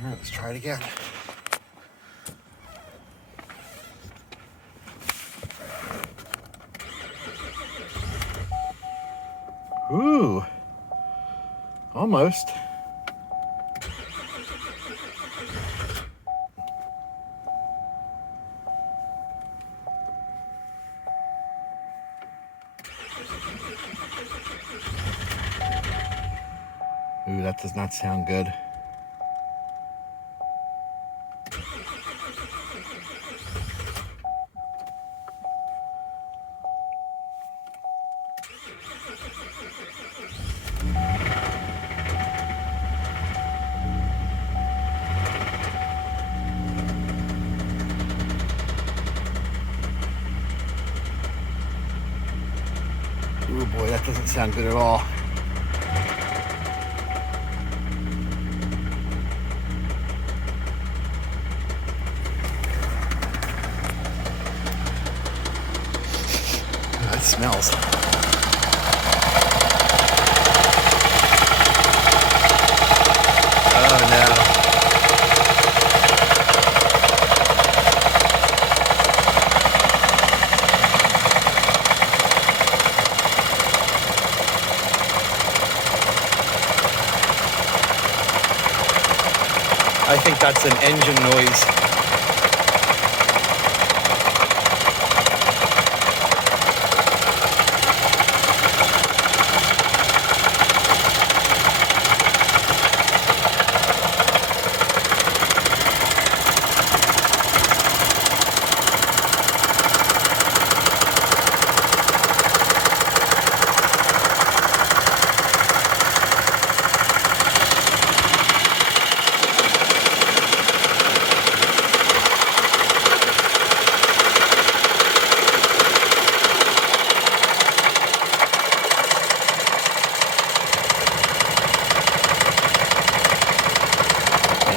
All right, let's try it again. Ooh, almost. Ooh, that does not sound good. Ooh boy, that doesn't sound good at all. That smells. Oh no. I think that's an engine noise.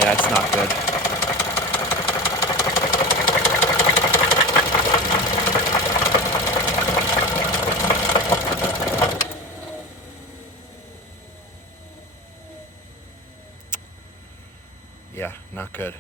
Yeah, it's not good. Yeah, not good.